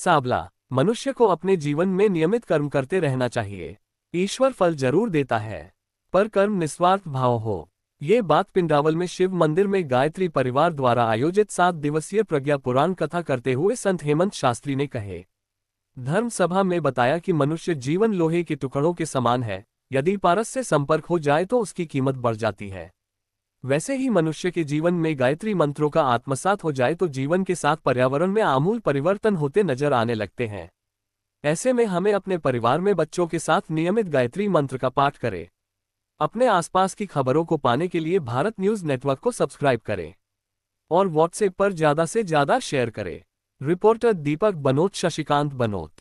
साबला, मनुष्य को अपने जीवन में नियमित कर्म करते रहना चाहिए। ईश्वर फल जरूर देता है, पर कर्म निस्वार्थ भाव हो। ये बात पिंडावल में शिव मंदिर में गायत्री परिवार द्वारा आयोजित 7 दिवसीय प्रज्ञा पुराण कथा करते हुए संत हेमंत शास्त्री ने कहे। धर्म सभा में बताया कि मनुष्य जीवन लोहे के टुकड़ों के समान है, यदि पारस से संपर्क हो जाए तो उसकी कीमत बढ़ जाती है। वैसे ही मनुष्य के जीवन में गायत्री मंत्रों का आत्मसात हो जाए तो जीवन के साथ पर्यावरण में आमूल परिवर्तन होते नजर आने लगते हैं। ऐसे में हमें अपने परिवार में बच्चों के साथ नियमित गायत्री मंत्र का पाठ करें। अपने आसपास की खबरों को पाने के लिए भारत न्यूज नेटवर्क को सब्सक्राइब करें और व्हाट्सएप पर ज्यादा से ज्यादा शेयर करें। रिपोर्टर दीपक बनोत, शशिकांत बनोत।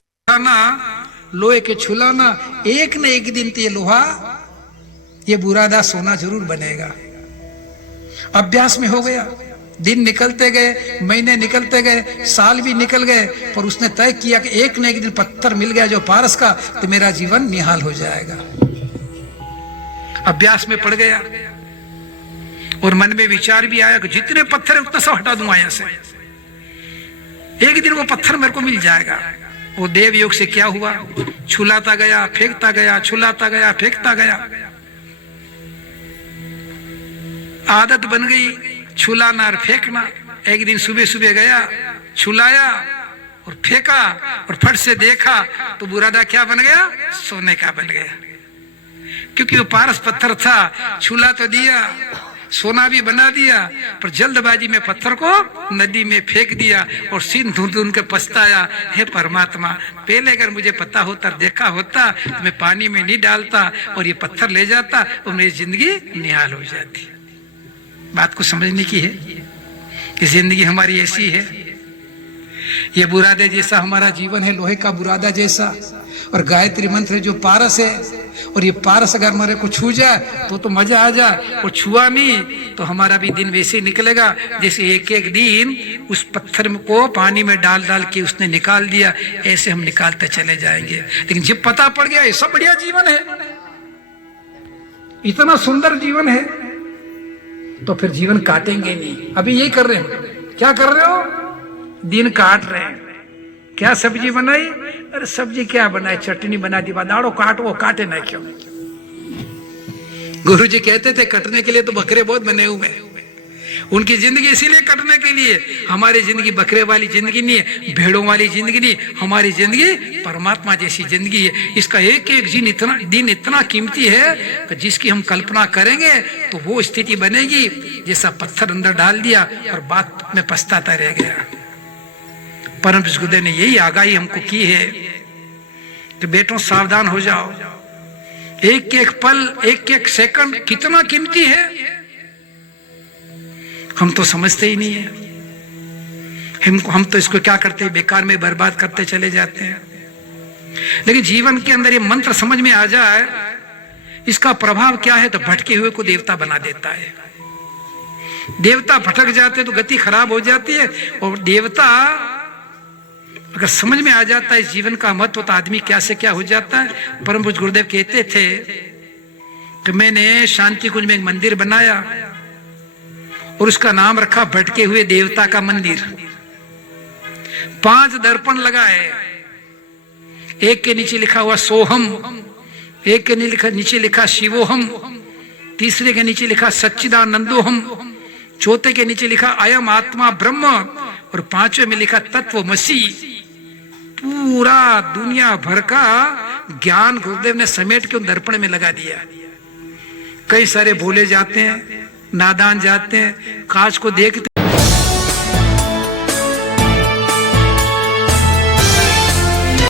लोहे के छुलाना, एक न एक दिन तो ये लोहा, ये बुरादा सोना जरूर बनेगा। अभ्यास में हो गया, दिन निकलते गए, महीने निकलते गए, साल भी निकल गए, पर उसने तय किया कि एक न एक दिन पत्थर मिल गया जो पारस का, तो मेरा जीवन निहाल हो जाएगा। अभ्यास में पड़ गया और मन में विचार भी आया कि जितने पत्थर है उतना सब हटा दूंगा यहां से, एक दिन वो पत्थर मेरे को मिल जाएगा। वो देव योग से क्या हुआ, छुलाता गया, फेंकता गया, छुलाता गया, फेंकता गया। आदत बन गई छुलाना और फेंकना। एक दिन सुबह सुबह गया, छुलाया और फेंका और फट से देखा तो बुरादा क्या बन गया, सोने का बन गया। क्योंकि वो पारस पत्थर था, छुला तो दिया, सोना भी बना दिया, पर जल्दबाजी में पत्थर को नदी में फेंक दिया और सिर धुन धुन के पछताया, हे परमात्मा, पहले अगर मुझे पता होता, देखा होता तो मैं पानी में नहीं डालता और ये पत्थर ले जाता और मेरी जिंदगी निहाल हो जाती। बात को समझने की है कि जिंदगी हमारी ऐसी है। ये बुरादे जैसा हमारा जीवन है, लोहे का बुरादा जैसा, और गायत्री मंत्र जो पारस है, और ये पारस अगर हमारे को छू जाए तो मजा आ जाए, और छुआ नहीं तो हमारा भी दिन वैसे निकलेगा जैसे एक एक दिन उस पत्थर को पानी में डाल डाल के उसने निकाल दिया, ऐसे हम निकालते चले जाएंगे। लेकिन जब पता पड़ गया ये सब बढ़िया जीवन है, इतना सुंदर जीवन है, तो फिर जीवन काटेंगे नहीं। अभी यही कर रहे हैं। क्या कर रहे हो, दिन काट रहे हैं। क्या सब्जी बनाई, अरे सब्जी क्या बनाई, चटनी बना दी, दाड़ो काट, वो काटे ना क्यों। गुरुजी कहते थे कटने के लिए तो बकरे बहुत बने हुए हैं, उनकी जिंदगी इसीलिए कटने के लिए। हमारी जिंदगी बकरे वाली जिंदगी नहीं है, भेड़ों वाली जिंदगी नहीं, हमारी जिंदगी परमात्मा जैसी जिंदगी है। इसका एक एक दिन इतना कीमती है कि जिसकी हम कल्पना करेंगे तो वो स्थिति बनेगी जैसा पत्थर अंदर डाल दिया और बाद में पछताता रह गया। परम गुरुदेव ने यही आगाही हमको की है कि बेटों सावधान हो जाओ, एक एक पल, एक एक सेकंड कितना कीमती है, हम तो समझते ही नहीं है। हम तो इसको क्या करते हैं, बेकार में बर्बाद करते चले जाते हैं। लेकिन जीवन के अंदर ये मंत्र समझ में आ जाए, इसका प्रभाव क्या है, तो भटके हुए को देवता बना देता है। देवता भटक जाते तो गति खराब हो जाती है, और देवता अगर समझ में आ जाता है इस जीवन का महत्व, तो आदमी क्या से क्या हो जाता है। परम पूज्य गुरुदेव कहते थे कि मैंने शांति कुंज में एक मंदिर बनाया और उसका नाम रखा भटके हुए देवता का मंदिर। 5 दर्पण लगाए, एक के नीचे लिखा हुआ सोहम, एक के नीचे लिखा शिवोहम, तीसरे के नीचे लिखा सच्चिदानंदोहम, चौथे के नीचे लिखा अयम आत्मा ब्रह्म, और 5वें में लिखा तत्वमसी। पूरा दुनिया भर का ज्ञान गुरुदेव ने समेट के उन दर्पण में लगा दिया। कई सारे भोले जाते हैं, नादान जाते हैं, कांच को देखते